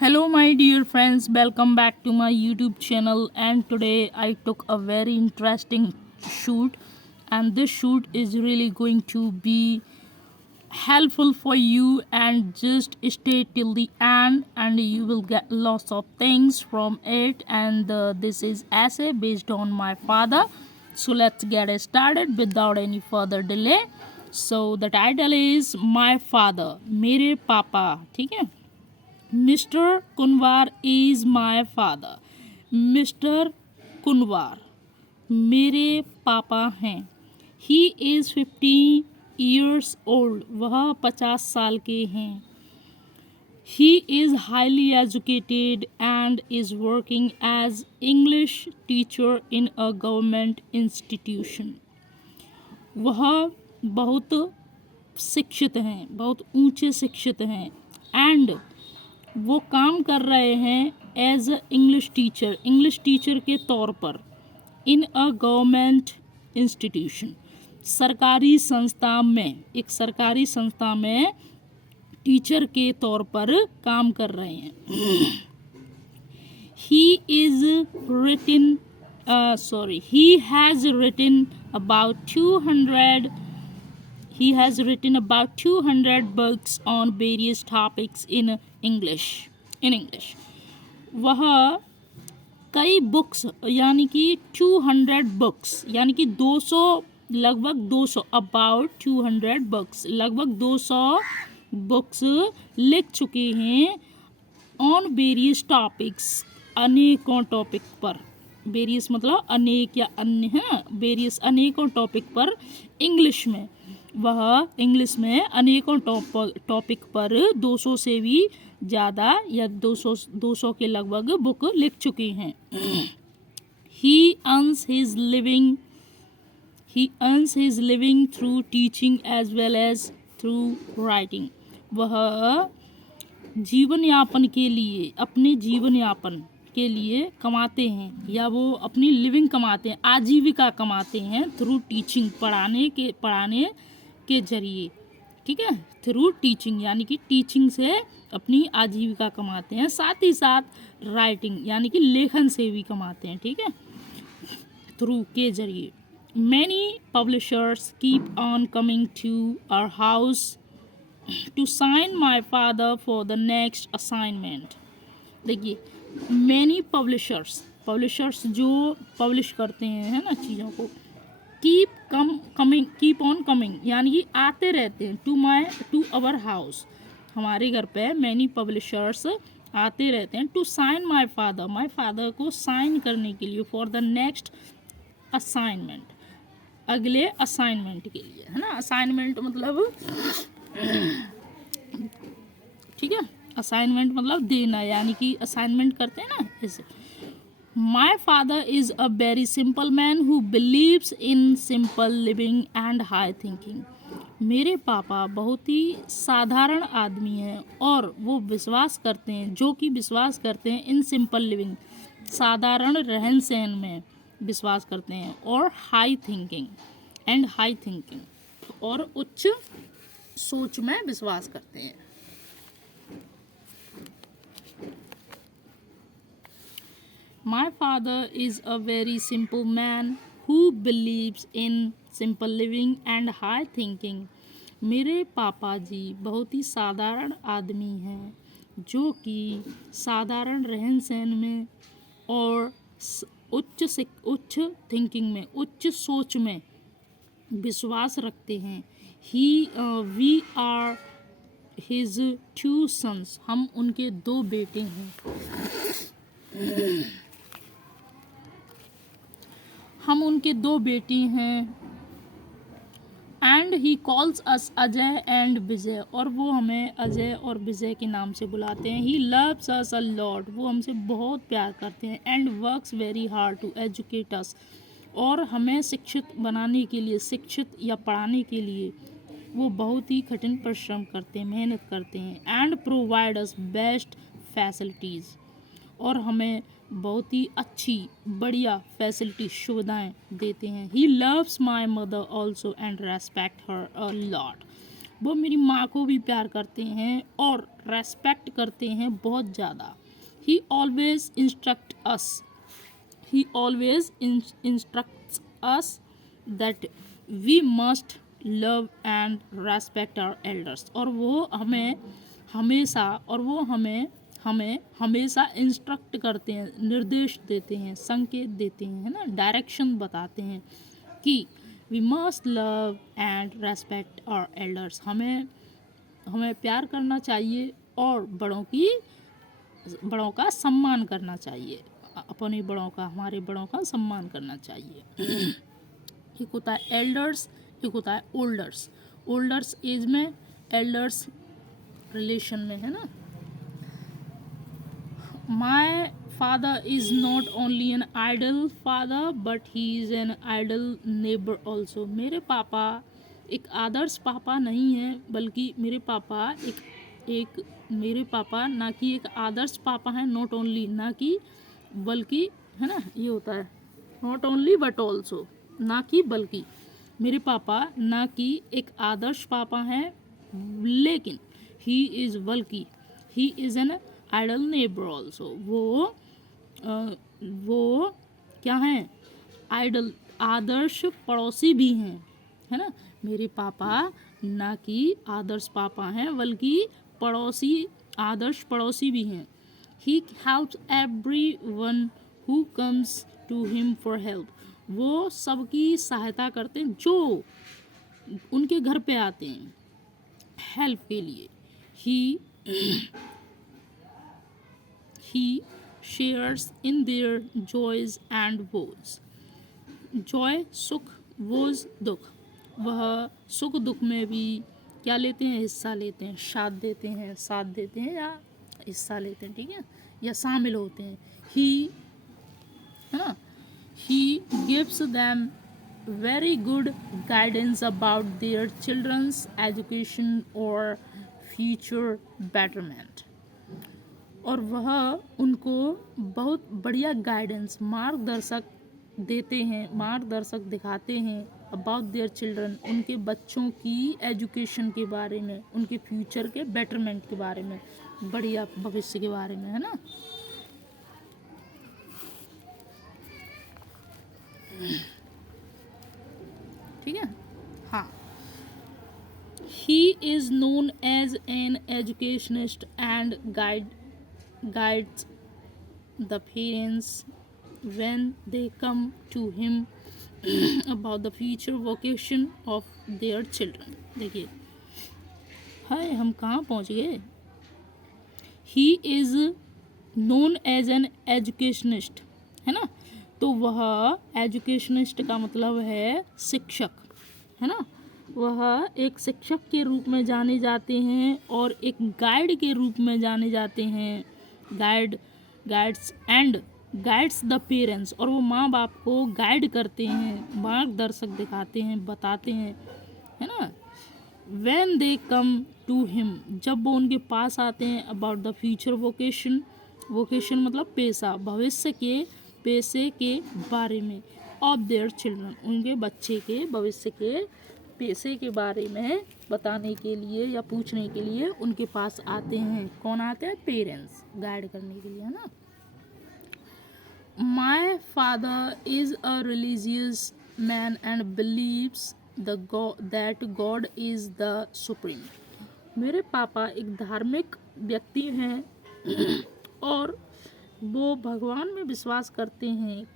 Hello, my dear friends, welcome back to my YouTube channel. And today I took a very interesting shoot, and this shoot is really going to be helpful for you. And just stay till the end, and you will get lots of things from it. And this is essay based on my father. So let's get started without any further delay. So the title is My Father, मेरे पापा. ठीक है. Mr. Kunwar is my father. Mr. Kunwar मेरे पापा हैं. He is 50 years old. वह 50 साल के हैं. He is highly educated and is working as English teacher in a government institution. वह बहुत शिक्षित हैं, बहुत ऊंचे शिक्षित हैं. एंड वो काम कर रहे हैं एज अ इंग्लिश टीचर के तौर पर इन अ गवर्नमेंट इंस्टीट्यूशन, सरकारी संस्था में टीचर के तौर पर काम कर रहे हैं. He has written about 200 books on various topics in English. वह कई बुक्स यानी कि 200 बुक्स यानी कि 200 लगभग 200 अबाउट 200 बुक्स लगभग 200 बुक्स लिख चुके हैं ऑन वेरियस टॉपिक्स, अनेकों टॉपिक पर. वेरियस मतलब अनेक या अन्य है. वेरियस अनेकों टॉपिक पर इंग्लिश में. वह इंग्लिश में अनेकों टॉपिक पर 200 से भी ज़्यादा या 200 के लगभग बुक लिख चुकी हैं. He earns his living through teaching as well as through writing. वह अपने जीवन यापन के लिए कमाते हैं या वो अपनी लिविंग कमाते हैं, आजीविका कमाते हैं थ्रू टीचिंग, पढ़ाने के जरिए. ठीक है. थ्रू टीचिंग यानी कि टीचिंग से अपनी आजीविका कमाते हैं, साथ ही साथ राइटिंग यानी कि लेखन से भी कमाते हैं. ठीक है. थ्रू के जरिए. Many publishers keep on coming to our house to sign my father for the next assignment. देखिए, मैनी पब्लिशर्स जो पब्लिश करते हैं है ना चीज़ों को, कीप ऑन कमिंग यानी कि आते रहते हैं टू अवर हाउस, हमारे घर पे मैनी पब्लिशर्स आते रहते हैं. टू साइन माई फादर को साइन करने के लिए, फॉर द नेक्स्ट असाइनमेंट, अगले असाइनमेंट के लिए, है ना. असाइनमेंट मतलब ठीक है, असाइनमेंट मतलब देना, यानी कि असाइनमेंट करते हैं ना ऐसे. My father is a very simple man who believes in simple living and high thinking. मेरे पापा बहुत ही साधारण आदमी हैं और वो विश्वास करते हैं इन सिंपल लिविंग, साधारण रहन सहन में विश्वास करते हैं, और हाई थिंकिंग और उच्च सोच में विश्वास करते हैं. My father is a very simple man who believes in simple living and high thinking. मेरे पापा जी बहुत ही साधारण आदमी हैं जो कि साधारण रहन सहन में और उच्च थिंकिंग में, उच्च सोच में विश्वास रखते हैं. We are his 2 sons. हम उनके 2 बेटे हैं. And he calls us Ajay and Vijay, और वो हमें अजय और विजय के नाम से बुलाते हैं. He loves us a lot, वो हमसे बहुत प्यार करते हैं. And works very hard to educate us, और हमें शिक्षित या पढ़ाने के लिए वो बहुत ही कठिन परिश्रम करते हैं, मेहनत करते हैं. And provide us best facilities, और हमें बहुत ही अच्छी बढ़िया फैसिलिटी सुविधाएं देते हैं. He loves my mother also and respect her a lot, वो मेरी माँ को भी प्यार करते हैं और रेस्पेक्ट करते हैं बहुत ज़्यादा। ही always instruct us He always instructs us that we must love and respect our elders। और वो हमें हमेशा इंस्ट्रक्ट करते हैं, निर्देश देते हैं, संकेत देते हैं, है ना, डायरेक्शन बताते हैं कि we must love and respect our elders. हमें प्यार करना चाहिए और बड़ों का सम्मान करना चाहिए, अपने हमारे बड़ों का सम्मान करना चाहिए। एक होता है एल्डर्स, एक होता है ओल्डर्स। ओल्डर्स एज में, एल्डर्स रिलेशन में, है ना। My father is not only an ideal father but he is an ideal neighbour also. मेरे पापा एक आदर्श पापा नहीं है, बल्कि मेरे पापा मेरे पापा ना कि एक आदर्श पापा हैं, नॉट ओनली, ना कि बल्कि, है ना, ये होता है नॉट ओनली बट ऑल्सो, ना कि बल्कि। मेरे पापा ना कि एक आदर्श पापा हैं, लेकिन he is an ideal neighbour also. वो क्या हैं, आइडल, आदर्श पड़ोसी भी हैं, है ना। मेरे पापा ना कि आदर्श पापा हैं, बल्कि आदर्श पड़ोसी भी हैं। He helps everyone who comes to him for help। वो सबकी सहायता करते हैं जो उनके घर पे आते हैं हेल्प के लिए। He shares in their joys and woes। Joy सुख, वोज दुख। वह सुख दुख में भी क्या लेते हैं, हिस्सा लेते हैं, साथ देते हैं या हिस्सा लेते हैं, ठीक है, या शामिल होते हैं। He gives them very good guidance about their childrens education और फ्यूचर बेटरमेंट। और वह उनको बहुत बढ़िया गाइडेंस, मार्गदर्शक दिखाते हैं अबाउट देयर चिल्ड्रन, उनके बच्चों की एजुकेशन के बारे में, उनके फ्यूचर के बेटरमेंट के बारे में, बढ़िया भविष्य के बारे में, है ना। ठीक है, हाँ। He is known as an educationist and guides the parents when they come to him about the future vocation of their children। देखिए, हाय, हम कहाँ पहुँच गए। He is known as an educationist, है ना। तो वह एजुकेशनिस्ट का मतलब है शिक्षक, है ना। वह एक शिक्षक के रूप में जाने जाते हैं और एक गाइड के रूप में जाने जाते हैं। गाइड्स द पेरेंट्स, और वो माँ बाप को गाइड करते हैं, मार्गदर्शक दिखाते हैं, बताते हैं, है ना। When they come to him, जब वो उनके पास आते हैं, अबाउट द फ्यूचर वोकेशन मतलब पेशा, भविष्य के पेशे के बारे में, ऑफ देयर चिल्ड्रन, उनके बच्चे के भविष्य के पेशे के बारे में बताने के लिए या पूछने के लिए उनके पास आते हैं। कौन आते हैं, पेरेंट्स, गाइड करने के लिए, है ना। My father is a religious man and believes that God is the supreme। मेरे पापा एक धार्मिक व्यक्ति हैं और वो भगवान में विश्वास करते हैं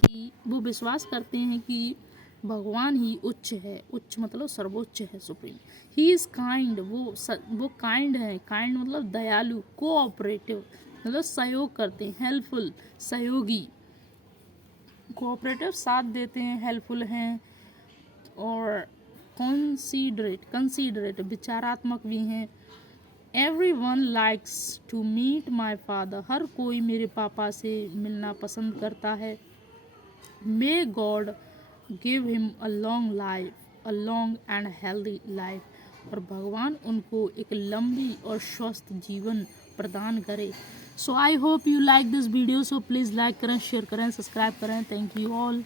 कि भगवान ही उच्च है। उच्च मतलब सर्वोच्च है, सुप्रीम। ही इज़ काइंड, वो काइंड है। काइंड मतलब दयालु, कोऑपरेटिव मतलब सहयोग करते हैं, हेल्पफुल सहयोगी, कोऑपरेटिव साथ देते हैं, हेल्पफुल हैं, और कंसीडरेट विचारात्मक भी हैं। Everyone likes to meet my father, हर कोई मेरे पापा से मिलना पसंद करता है। May God give him a long and healthy life, और भगवान उनको एक लंबी और स्वस्थ जीवन प्रदान करे। So I hope you like this video. So please like करें, शेयर करें, सब्सक्राइब करें। Thank you all.